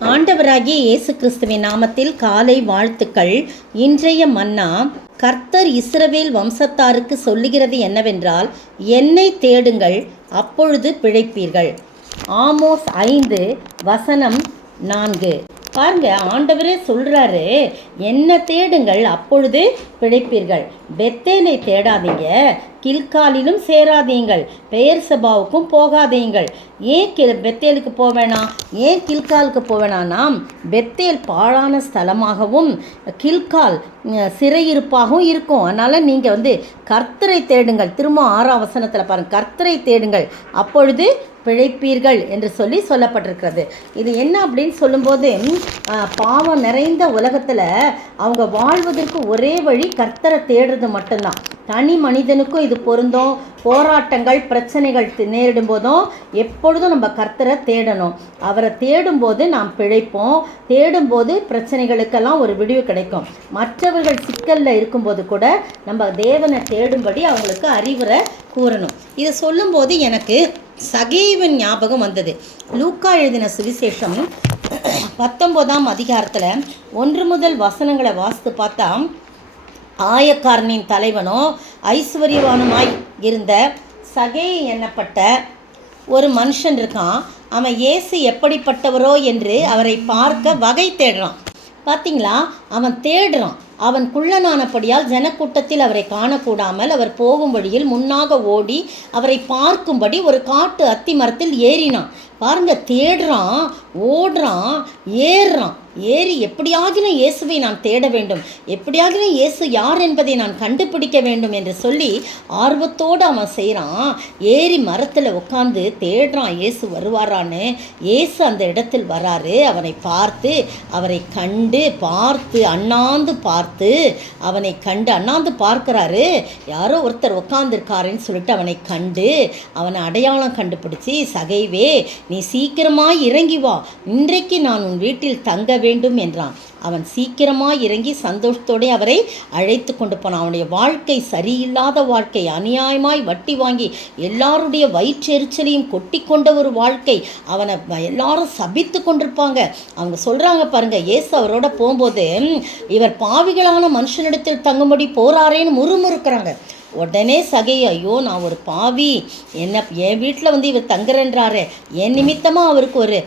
ஆண்டவராகிய இயேசு கிறிஸ்துவின் நாமத்தில் காலை வாழ்த்துக்கள். இன்றைய மன்னா, கர்த்தர் இஸ்ரவேல் வம்சத்தாருக்கு சொல்லுகிறது என்னவென்றால், என்னை தேடுங்கள், அப்பொழுது பிழைப்பீர்கள். ஆமோஸ் 5:4. பாருங்க, ஆண்டவரே சொல்றாரு, என்ன தேடுங்கள், அப்பொழுது பிழைப்பீர்கள். பெத்தேலை தேடாதீங்க, கில்காலிலும் சேராதீங்கள், பெயர்சபாவுக்கும் போகாதீங்கள். ஏன் பெத்தேலுக்கு போவேணாம், ஏன் கில்காலுக்கு போவேணான்னா, பெத்தேல் பாழான ஸ்தலமாகவும் கில்கால் சிறையிருப்பாகவும் இருக்கும். அதனால் நீங்கள் கர்த்தரை தேடுங்கள். திரும்ப 6ஆம் வசனத்தில் பாருங்கள், கர்த்தரை தேடுங்கள், அப்பொழுது பிழைப்பீர்கள் என்று சொல்லப்பட்டிருக்கிறது. இது என்ன அப்படின்னு சொல்லும்போது, பாவம் நிறைந்த உலகத்தில் அவங்க வாழ்வதற்கு ஒரே வழி கர்த்தரை தேடுறது மட்டும்தான். தனி மனிதனுக்கும் இது பொருந்தும். போராட்டங்கள் பிரச்சனைகள் நேரிடும் போதும் எப்பொழுதும் நம்ம கர்த்தரை தேடணும். அவரை தேடும்போது நாம் பிழைப்போம். தேடும்போது பிரச்சனைகளுக்கெல்லாம் ஒரு விடிவு கிடைக்கும். மற்றவர்கள் சிக்கலில் இருக்கும்போது கூட நம்ம தேவனை தேடும்படி அவங்களுக்கு அறிவுரை கூறணும். இதை சொல்லும்போது எனக்கு சகேயுவின் ஞாபகம் வந்தது. லூக்கா எழுதின சுவிசேஷம் 19ஆம் அதிகாரத்தில் 1 முதல் வசனங்களை வாசித்து பார்த்தா, ஆயக்காரனின் தலைவனோ ஐஸ்வர்யவானுமாய் இருந்த சகேயு என்னப்பட்ட ஒரு மனுஷன் இருக்கான். அவன் இயேசு எப்படிப்பட்டவரோ என்று அவரை பார்க்க வகை தேடுறான். பார்த்தீங்களா, அவன் தேடுறான். அவன் குள்ளனானபடியால் ஜனக்கூட்டத்தில் அவரை காணக்கூடாமல் அவர் போகும் வழியில் முன்னாக ஓடி அவரை பார்க்கும்படி ஒரு காட்டு அத்தி மரத்தில் ஏறினான். பாருங்க, தேடுறான், ஓடுறான், ஏறுறான். ஏறி எப்படியாகிலும் இயேசுவை நான் தேட வேண்டும், எப்படியாகிலும் இயேசு யார் என்பதை நான் கண்டுபிடிக்க வேண்டும் என்று சொல்லி ஆர்வத்தோடு அவன் செய்கிறான். ஏறி மரத்தில் உட்காந்து தேடுறான், இயேசு வருவாரான்னு. இயேசு அந்த இடத்தில் வராரு. அவனை பார்த்து, அவரை கண்டு பார்த்து, அண்ணாந்து பார்த்து, அவனை கண்டு அண்ணாந்து பார்க்குறாரு. யாரோ ஒருத்தர் உட்காந்துருக்காருன்னு சொல்லிட்டு அவனை கண்டு அவனை அடையாளம் கண்டுபிடிச்சி, சகைவே, நீ சீக்கிரமாய் இறங்கி வா, இன்றைக்கு நான் உன் வீட்டில் தங்க வேண்டும் என்றான். அவன் சீக்கிரமாய் இறங்கி சந்தோஷத்தோடு அவரை அழைத்து கொண்டு போனான். அவனுடைய வாழ்க்கை சரியில்லாத வாழ்க்கை, அநியாயமாய் வட்டி வாங்கி எல்லாருடைய வயிற்றெரிச்சலையும் கொட்டி கொண்ட ஒரு வாழ்க்கை. அவனை எல்லாரும் சபித்து கொண்டிருப்பாங்க. அவங்க சொல்கிறாங்க பாருங்க, இயேசு அவரோட போகும்போது, இவர் பாவிகளான மனுஷனிடத்தில் தங்கும்படி போறாரேன்னு முறுமுறுக்கிறாங்க. உடனே சகேயு, ஐயோ, நான் ஒரு பாவி, என் வீட்டில் இவர் தங்குறன்றாரு, என் நிமித்தமாக அவருக்கு ஒரு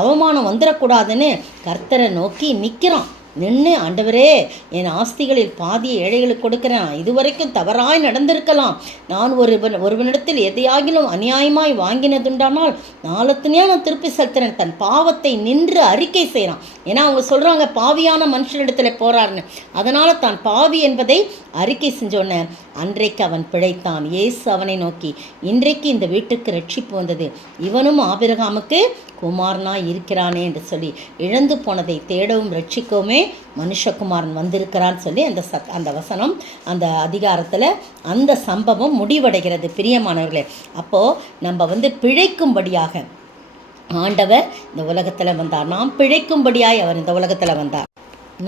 அவமானம் வந்துடக்கூடாதுன்னு கர்த்தரை நோக்கி நிற்கிறான். நின்று, ஆண்டவரே, என் ஆஸ்திகளில் பாதியை ஏழைகளுக்கு கொடுக்குறேன். இதுவரைக்கும் தவறாய் நடந்திருக்கலாம். நான் ஒருவனிடத்தில் எதையாகிலும் அநியாயமாய் வாங்கினதுண்டானால் நாளத்தினே நான் திருப்பி செலுத்துறேன். தன் பாவத்தை நின்று அறிக்கை செய்கிறான். ஏன்னா அவங்க சொல்கிறாங்க, பாவியான மனுஷனிடத்தில் போகிறாருன்னு. அதனால் தான் பாவி என்பதை அறிக்கை செஞ்சோன்ன அன்றைக்கு அவன் பிழைத்தான். இயேசு அவனை நோக்கி, இன்றைக்கு இந்த வீட்டுக்கு ரட்சிப்பு வந்தது, இவனும் ஆபிரகாமுக்கு குமாரனாய் இருக்கிறானே என்று சொல்லி, இழந்து போனதை தேடவும் ரட்சிக்கவுமே மனுஷகுமாரன் வந்திருக்கிறான்னு சொல்லி அந்த வசனம், அந்த அதிகாரத்தில் அந்த சம்பவம் முடிவடைகிறது. பிரியமானவர்களே, அப்போது நம்ம பிழைக்கும்படியாக ஆண்டவர் இந்த உலகத்தில் வந்தார். நாம் பிழைக்கும்படியாய் அவர் இந்த உலகத்தில் வந்தார்.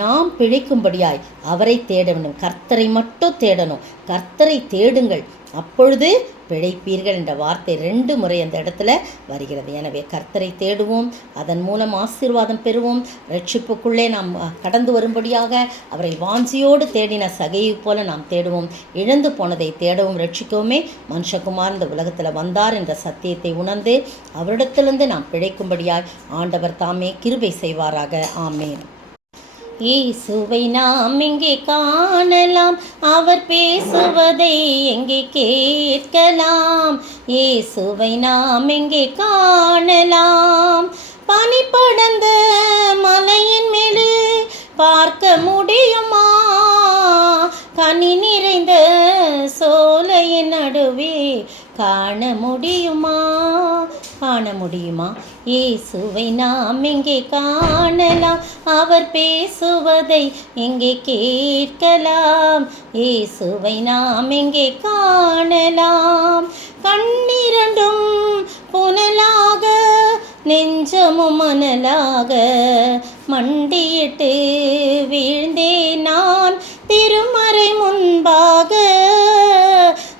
நாம் பிழைக்கும்படியாய் அவரை தேட வேண்டும். கர்த்தரை மட்டும் தேடணும். கர்த்தரை தேடுங்கள், அப்பொழுது பிழைப்பீர்கள் என்ற வார்த்தை 2 முறை அந்த இடத்துல வருகிறது. எனவே கர்த்தரை தேடுவோம், அதன் மூலம் ஆசீர்வாதம் பெறுவோம். ரட்சிப்புக்குள்ளே நாம் கடந்து வரும்படியாக அவரை வாஞ்சியோடு தேடின சகையை போல நாம் தேடுவோம். இழந்து போனதை தேடவும் ரட்சிக்கவுமே மனுஷகுமார் இந்த உலகத்தில் வந்தார் என்ற சத்தியத்தை உணர்ந்து அவரிடத்திலிருந்து நாம் பிழைக்கும்படியாய் ஆண்டவர் தாமே கிருபை செய்வாராக. ஆமேன். இயேசுவை நாம் எங்கே காணலாம், அவர் பேசுவதை எங்கே கேட்கலாம். இயேசுவை நாம் எங்கே காணலாம், பனி படர்ந்த மலையின் மேலே பார்க்க முடியுமா, கனி நிறைந்த சோலையின் நடுவே காண முடியுமா, காண முடியுமா. இயேசுவை நாம் எங்கே காணலாம், அவர் பேசுவதை எங்கே கேட்கலாம். இயேசுவை நாம் எங்கே காணலாம், கண்ணிரண்டும் புனலாக நெஞ்சமும் மணலாக மண்டியிட்டு வீழ்ந்தேன் நான் திருமறை முன்பாக.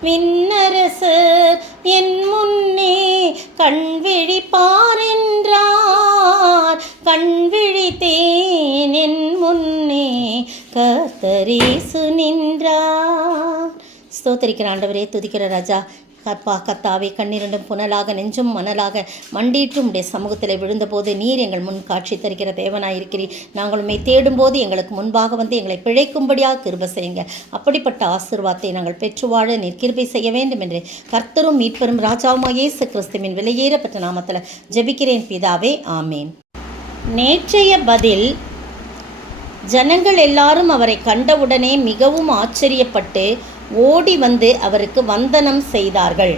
விண்ணரசர் என் முன்னே கண் விழிப்பார் என்றார், கண் விழித்தேன் என் முன்னே கர்த்தரேசு நின்றார். ஸ்தோத்திரிக்கிற ஆண்டவரே, துதிக்கிற ராஜா. கப்பா கத்தாவே, கண்ணிரண்டும் புனலாக நெஞ்சும் மணலாக மண்டிற்றும் உடைய சமூகத்தில் விழுந்தபோது நீர் எங்கள் முன் காட்சி தருகிற தேவனாயிருக்கிறீர். நாங்கள் உண்மை தேடும்போது எங்களுக்கு முன்பாக வந்து எங்களை பிழைக்கும்படியாக கிருபை செய்யுங்க. அப்படிப்பட்ட ஆசீர்வாதத்தை நாங்கள் பெற்று வாழ நீர் கிருபை செய்ய வேண்டும் என்று கர்த்தரும் மீட்பெரும் ராஜாவுமாகிய இயேசு கிறிஸ்துவின் விலையேறப்பட்ட நாமத்தில் ஜெபிக்கிறேன் பிதாவே, ஆமேன். நேற்றைய பதில்: ஜனங்கள் எல்லாரும் அவரை கண்டவுடனே மிகவும் ஆச்சரியப்பட்டு ஓடி வந்து அவருக்கு வந்தனம் செய்தார்கள்.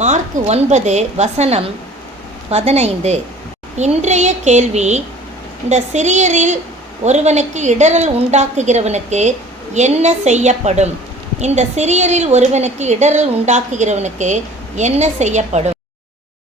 மார்க் 9:15. இன்றைய கேள்வி: இந்த சிறியரில் ஒருவனுக்கு இடறல் உண்டாக்குகிறவனுக்கு என்ன செய்யப்படும்? இந்த சிறியரில் ஒருவனுக்கு இடறல் உண்டாக்குகிறவனுக்கு என்ன செய்யப்படும்?